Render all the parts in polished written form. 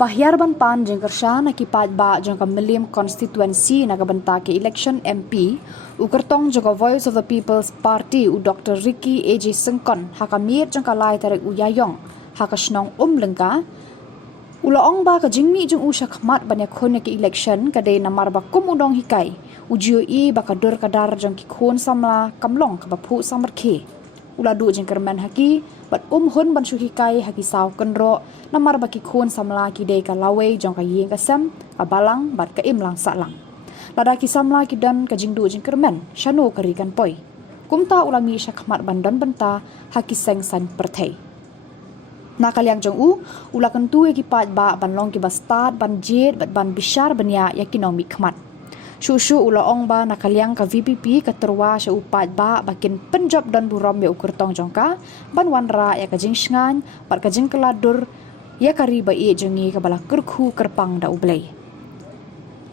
Kabahyarban pan jeng kersya nakipat ba jeng kamilim constituency nakabenta ke election MP ukertong jeng Voice of the People's Party u Dr. Ricky A.J. Sengkon hakamir jeng kalai tarik uyayong hakasnong lengka ulaong ba ka jingmi jeng usha khmat banyak khon ke election kadai namar ba kumudong hikai ujiyo i bakadur kadar jeng kikhon samla kamlong kabapu samarkhe uladu jeng kerman haki bat hun ban hikai haki saw kenro namar baki khon samla ki dei ka lawe jong ka yeng ka sam ka balang bat ka imlang salang lada ki samla ki dan ka jingdu jeng kerman shanu karikan poi kumta ulami syakmat bandan benta haki seng san perthei nakaliang jong ula kentu ki pat ba ban long ki bastad ban jet bat ban bishar banya yakinomi khmat Shushu ulaong ba nakaliang ka VPP katerwa sya upat ba bakin penjob dan burom ya ukurtong jongka ban wanra ya kajing shngan pat kajing keladur ya kariba i jengi ka bala kerku kerpang da ublay.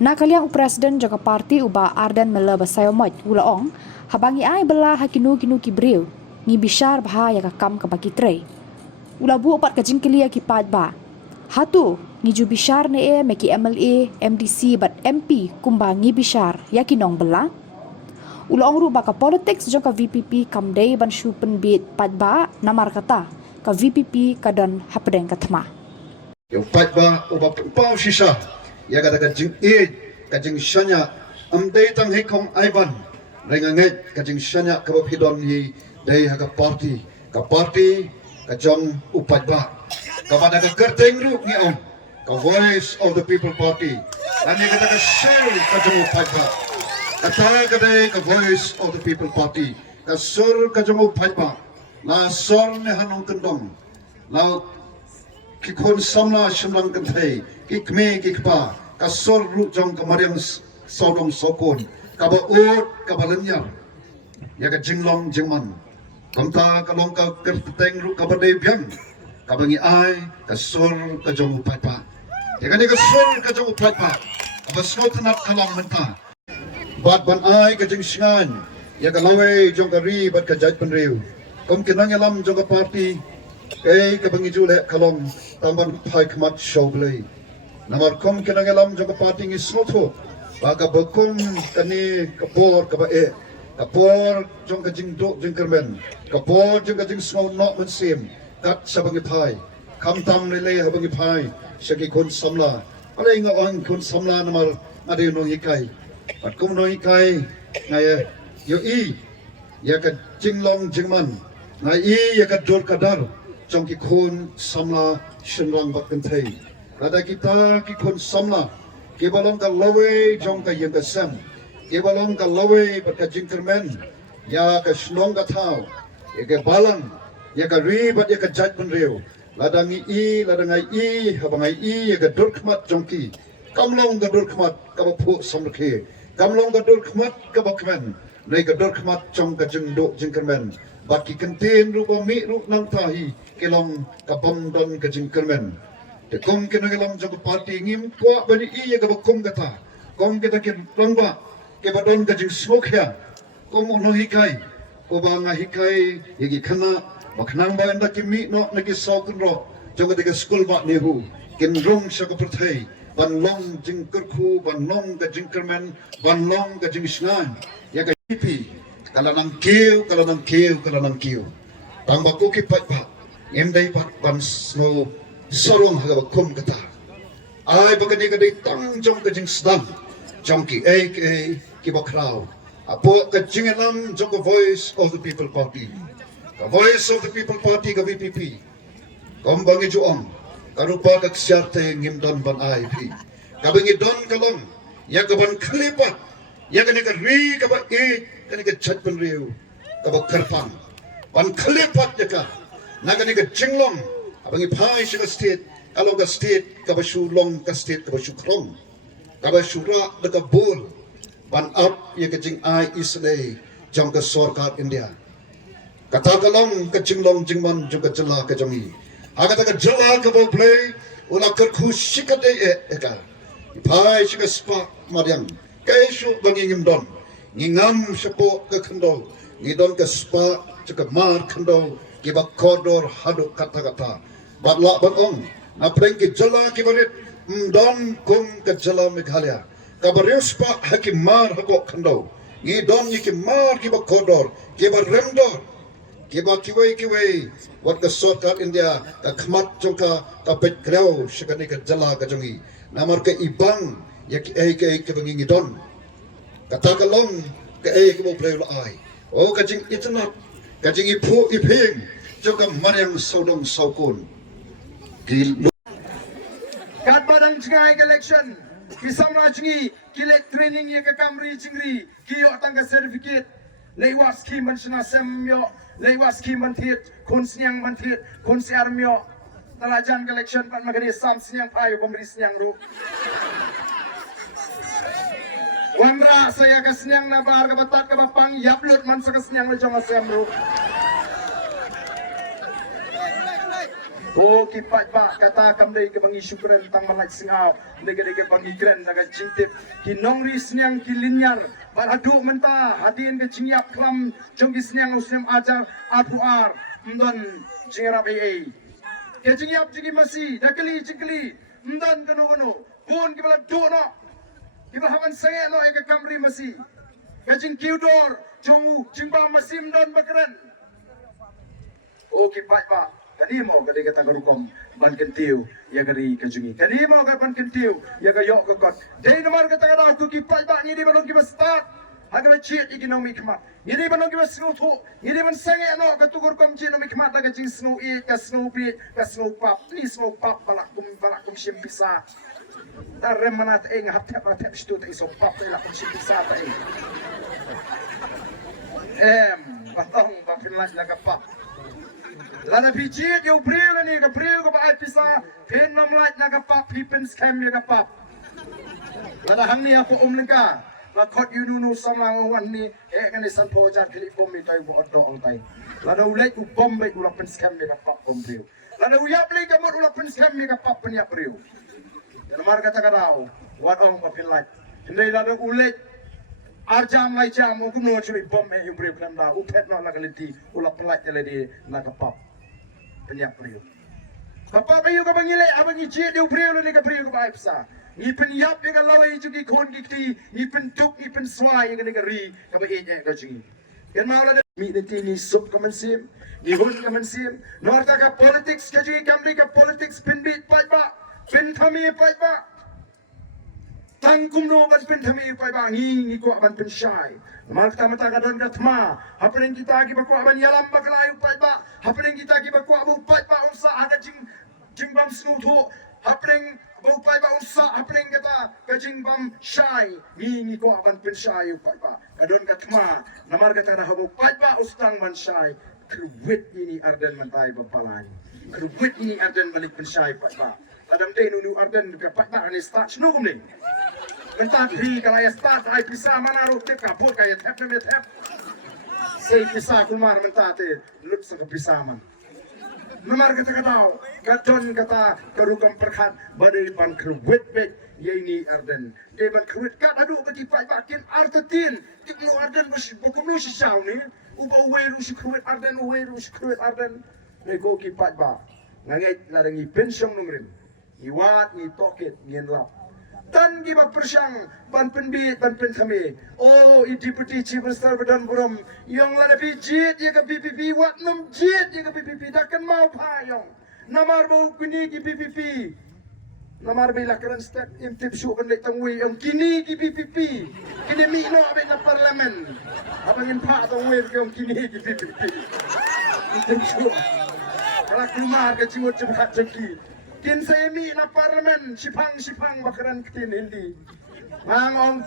Nakaliang presiden jongka parti uba Arden mela basayomot ulaong habangi ay bala hakinu kinu ki breu ngi bishar bah ya ka kam ka baki tre. Ulabu upat kajing kilia ki pat ba. Hatu ngiju bishar ne meki MLA, MDC bat MP kumba ngi bishar yakinong bela. Ulong ru baka politics jong ka VPP kamdei ban shupen bit padba namar kata ka VPP kadan hapdeng katma. Yung padba uba pau sisa ya kata kajing kajing shanya amdei tang hekong aiban renganget kajing shanya kabapidon hi dei haga party kajong upadba kepada kekerteng ru ni om ka Voice of the People Party dan yang kata share kajong upadba kata kadai ka Voice of the People Party ka sur kajong upadba na sor ne hanong kendong na kikon samla shimlang kentai kikme kikpa ka sor ru jong kamariang sodom sokon ka ba ut ka balanyar ya ka jinglong jingman kamta kalong ka kerteng ru ka badai biang kabangi ay kasur kajong upadba ya kan kasur kajong upadba abasno tanap kalang menta bat ban ay kajing singan ya kalawe jong kari bat kajat penriu kom kinang alam jong ka party kay kabangi jule kalong tamban pai kmat shoblay namar kom kinang alam jong ka party ngi soto baga bakum kani kapor kabae kapor jong kajing do jong kermen kapor jong kajing snow not mensim kat sabangi pai kam tam lele habangi pai sagi kon samla ala inga ang kon samla namar ade no hikai at kum no hikai ngaya yo i ya ka jinglong jingman ngai i ya ka dor kadar jong ki kon samla shinrang bakken thai kada kita ki kon samla ke balong ka lawe jong ka yang ka sam ke balong ka lawe bat ka jingkermen ya ka shnong ka thau ya ka balang ya ka ribat ya ka jat penriu ladangi i ladangai i habangai i ya ka dur khmat jongki kamlong ka dur khmat ka bapu samrkhe kamlong ka dur khmat ka bakmen nei ka dur khmat jong ka jingdo jingkermen baki kenten ru ba mi ru nang tahi kelong ka bamdon ka jingkermen te kom ke ngelong jong party ngim kwa bani i ya ka bakum kata kom kita ke longba ke badon ka jing smoke ya kom no hikai ko ba nga hikai yegi khana maknang ba anda kimi no nagi sokun ro joga de school ba nehu kin rong sa ko perthai ban long jing kurku ban long ga jing kermen ban long ga jing snan ya ga pipi kala nang kiu tang ba ko ki pat ba em dai pat ban snow sorong ha ba kum kata ai ba ga de tang jong ga jing sdan jong ki ki ba krau apo ka jing elam jong ko Voice of the People Party ka Voice of the People Party ka VPP kombangi juong karupa ka ksiarte ngimdon ban IP kabangi don kalong ya kaban khalipat ya kani ka ri ka ba e kani ka chat ban riu ka ba karpang ban khalipat ya ka na kani ka jinglong abangi phai shi ka state kalong ka state ka ba shu long ka state ka ba shu krong ka ba shu ra da ka bol ban up ya ka jing ai isle jong ka sarkar India kata kalong ka jinglong jingman juga jela ka jongi aga ta ka jela ka bo play ula ka khushi ka de ka pai shi ka spa mariam kai shu bangi ngim don ngingam sepo ka khndo ngidon ka spa ka mar khndo ki ba kodor hadu kata kata batla batong na prengki jala kibarit don kum ke jala Meghalaya kabarius pa hakimar hakok khandau i don ni kimar kiba kodor kiba remdor kiba kiwei wat ka sota India ka khmat chongka ka pet kreu shikani ka jala ka jongi namar ka ibang yak ke bangi don kata kalong ke ke mo play ai o ka jing itna ka jing ipu iping joka mariang sodong saukun gil kat badang jingai election kisam rajngi kilek training ye ka kamri jingri kiyo tangga certificate lewa skim mansna semyo lewa skim manthit konsiang manthit konsiarmyo talajan election pan magani sam siang pai bomri siang ru Wamra saya kesenyang na bar kabatat kabapang yaplut man sa kesenyang na jong asemro. O kipat ba kata kamday ke bangi syukran tang malak singaw negeri ke bangi kren naga cintip kinong risnyang kilinyar baradu menta hadin ke cingyap klam jong kisnyang usnem ajar apuar mdon jingrap ai ke cingyap jingi masi dakali cikli mdon kanu pun kibala dono Iba haman saya no eka kamri masi. Kajing kiudor, jongu, jimba masim don bakran. Oke pak pak. Kani mo kadi kata garukom ban kentiu ya gari kajungi. Kani mo ka ban kentiu ya ga yok kokot. Dei nomor kata kada aku ki pak pak ni di balong ki start. Haga chet iginom ikmat. Ni balong ki snuto. Ni ban sange no ka tugur kom jino ikmat daga jing snu e ka snu pi ka snu pap. Ni snu pap balakum shim bisa. Tarem manat eng hap tap stut iso pap la kun sipisa ta eng batong bapin la naga pap la na bijit yo bril ni ka bril ko ba pisa pen nom la naga pap pipen scam ya ka pap la na hang ni ako umlingka la khot yu nu samlang wan ni kan ni san po jar kili bom mi tai bo do ong tai la na ulai ku bom be ku la pen scam ya ka pap bom bril la na uyap li ka mo la pen scam ya ka pap pen ya bril Namar kata kadau, wadong papilai. Hindi lado ulit. Arjam lai jam, aku nuan curi bom me yung brief kanda. Upet no nakaliti, ulap pelai teledi nakapap. Penyak brief. Kapap ayo kabangile, abang ijit yung brief lo ni kabrief kabai psa. Ni penyap yung kalaway yung kon gikti, ni pentuk, ni pensway yung negeri kabai nya kajungi. Kan mau lado mi nanti ni sub kamansim, ni hun kamansim. Nuarta ka politics kajungi kamli ka politics pinbit pai ba. Pen thami pai ba tang kumno ban pen thami pai ba ngi ko ban pen shai mal ta mata ka don ka thma hapren kita ki ba ko ban yalam ba kala pai ba hapren kita ki ba ko bu pai ba unsa ada jing bam snu tho hapren bu pai ba unsa hapren kata ka jing bam shai ngi ko ban pen shai pai ba ka don ka thma namar ka ta habu pai ba ustang ban shai kruwit ini arden mantai ba palai kruwit ini arden balik pen shai pai ba Adam day nunu arden ke pak ni start snugum ni. Mentah di kalau ya start ai bisa mana ru te kaput kaya tap me tap. Sei bisa kumar mentah te lut sa bisa man. Nomor kata katau kadon kata karukam perkhat badai pan kruwet bet yeni arden. Dia ban kruwet kat adu ke tipai bakin artetin tiknu arden bokum nu si saw ni. Uba weru si kruwet arden weru si kruwet arden. Nego ki pat ba. Nganget larangi pensyong numrin. Iwat ni toket ni lap tan gi ba persyang ban penbit ban pen kami oh i deputy chief minister badan buram yang la nabi jit ye ka PPP wat num jit ye ka PPP dakan mau payong namar bau kini ki PPP namar be lakaran stat imtip syu ban lek tangwi yang kini ki PPP kini mi no be na parlimen abang in pa tangwi ke yang kini ki PPP imtip syu kala kumar ke cimut cepat ceki Kin saya mi na parlimen sipang bakaran kitin hindi. Mangong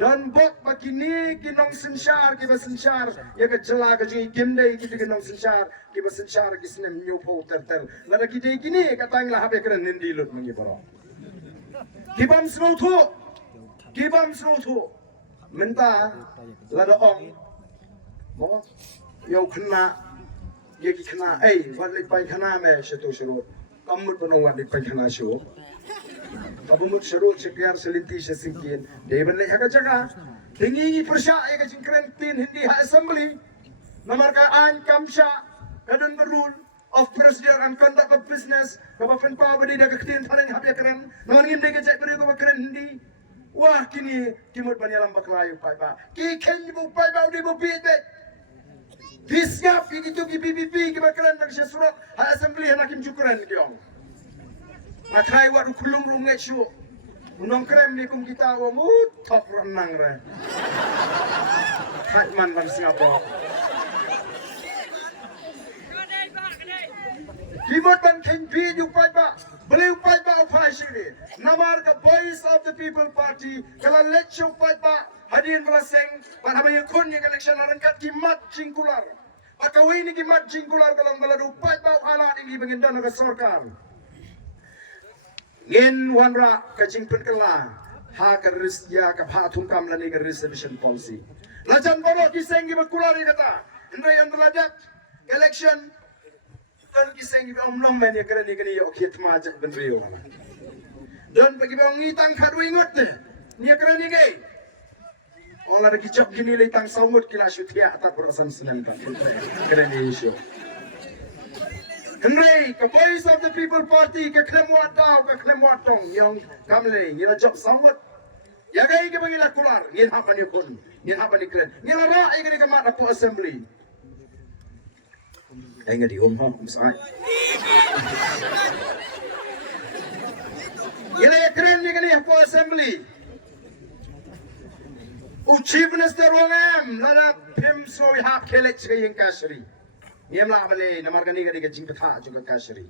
don bok bakini kinong sensyar kiba sensyar ya ka jela ka jingi kimdei kita kinong sensyar kiba sensyar kisnem nyupo tertel. Lada kita kini katang lah habe keren hindi lut mangi baro. Kibam snotu menta lada ong mo yo kena ye ki khana wat le pai khana me shetu shuru kamut bono wat le pai khana shu babumut shuru chekar selinti sesingkin deban le haga jaga tingi persya ye ka jingkren tin hindi ha assembly nomor ka an kamsha kadun berul of procedure and conduct of business kapa fen pa badi da ketin tharing habya keren non ngin de ke bari ko keren hindi wah kini kimut banyalam baklayu pai ba ki ken bu pai ba di bu pi be bisgap ki tu ki BBP ki bakran nak surat ha assembly hakim jukuran kiong matrai wa kulum rum ngai shu unong krem ni kum kita wa mut thok ranang re khat man van Singapore Kimot ban ken pi ju pai ba beliau pai ba pai sini namar ka voice of the people party kala election pai ba hadin beraseng ban hamay kun yang election aran kat kimat jingkular Pagkawin ni kimat jingkular kalang balado pai ba ala ni bengindan ka sarkar Ngin wanra ka jingpun kala ha ka risya ka pha thungkam la ni ka reservation policy lajan baro kiseng gi bakulari kata ndai andaladak election dan kiseng gi omnom men ya kare ni kani yo khit ma jak ben rio dan bagi bang ngitang khadu ingot ne ni kare ni gai ola ki chap gini le tang saumut kila shutia atat berasan senen kan kare ni isu Henry, the voice of the people party, ke klemwat tau, ke klemwat tong, yang kamle, ngira job samut. Ya gai ke bagi kular, ngin hapa ni kun, ngin hapa ni kren, ngira ra ai ke kamat apo assembly. Ai ngadi ha, misai. Ngira ya kren ni kani apo assembly. Chief Minister Wongam, lada pim so hap kelek chayeng kasri. Niamla bale namar kani kadi kajing petha juga kasri.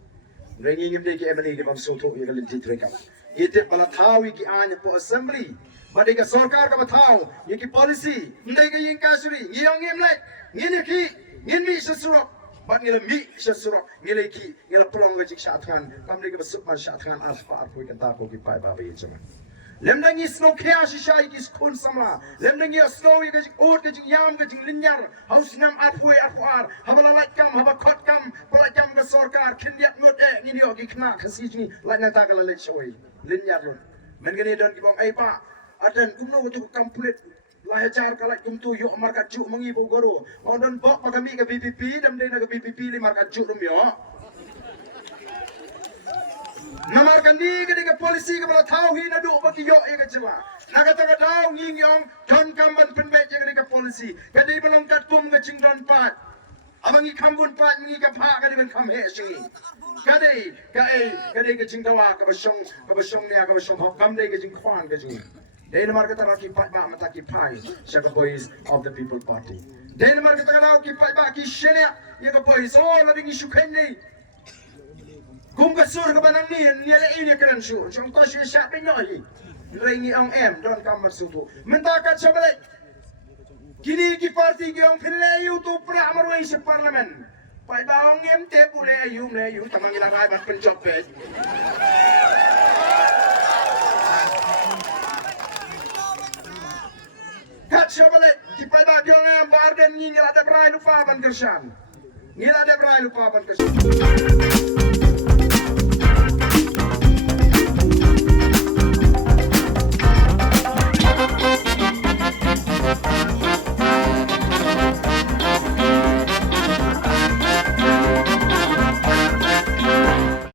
Rengi ngim de ke emani ke bang soto ye kalin titrekam. Ite pala thawi ki anya po assembly. Bade ka sarkar ka bathao ye ki policy ndai ke yeng kasri. Ngiyong ngim lai ngin ki ngin mi sesuro. Bat ngila mi sesuro ngila ki ngila plong ga jik shatkan. Kamle ke basuk man shatkan alfa arpoi kata ko ki pai ba ye chama. Lemdangi snow kya shisha ki skun samla lemdangi snow ye gajing ot gajing yam gajing linyar haus nam atwe atwar habala lait kam haba khot kam pala kam ga sarkar khindiat ngot ni ni ogi khna khasi ni lanya ta kala lait shoi linyar yon men gani don ki bang ai pa adan kumno tu complete lahachar kala kum tu yo markat ju mangi bo goro ondon bok pagami ka BPP nam de na ka BPP li markat ju rum yo Namar kandi ketika polisi kepala tahu hina duk bagi yo yang kecewa. Naga taga tahu ngiyong don kamban penbet yang ketika polisi. Kadi melongkat kum kecing don pat. Abang ikambun pat mengi kapak kadi ben kam he singi. Kadi kecing tawa kabasong ni kabasong hok kam dei kecing kwan kecing. Dei namar kata raki pat ba mata ki pai. Shaka boys of the people party. Dei namar kata tahu ki pat ba ki shenya ya ka boys oh lading isu kene. Kung kasur ka ba nang niyan, niyala ini ka ng sur. Siyang to siya siya pinyoy. Ringi ang doon ka marsuto. Mentakat siya balik. Kiniki party kiyong pinayayu to pra amarway sa parlament. Paibawang MT pula ayum na ayum. Tamang ilangay man penjopet. Kat siya balik. Kipaibawang kiyong barden ngila ada berai lupa ban kersan. Ngila ada berai lupa ban kersan.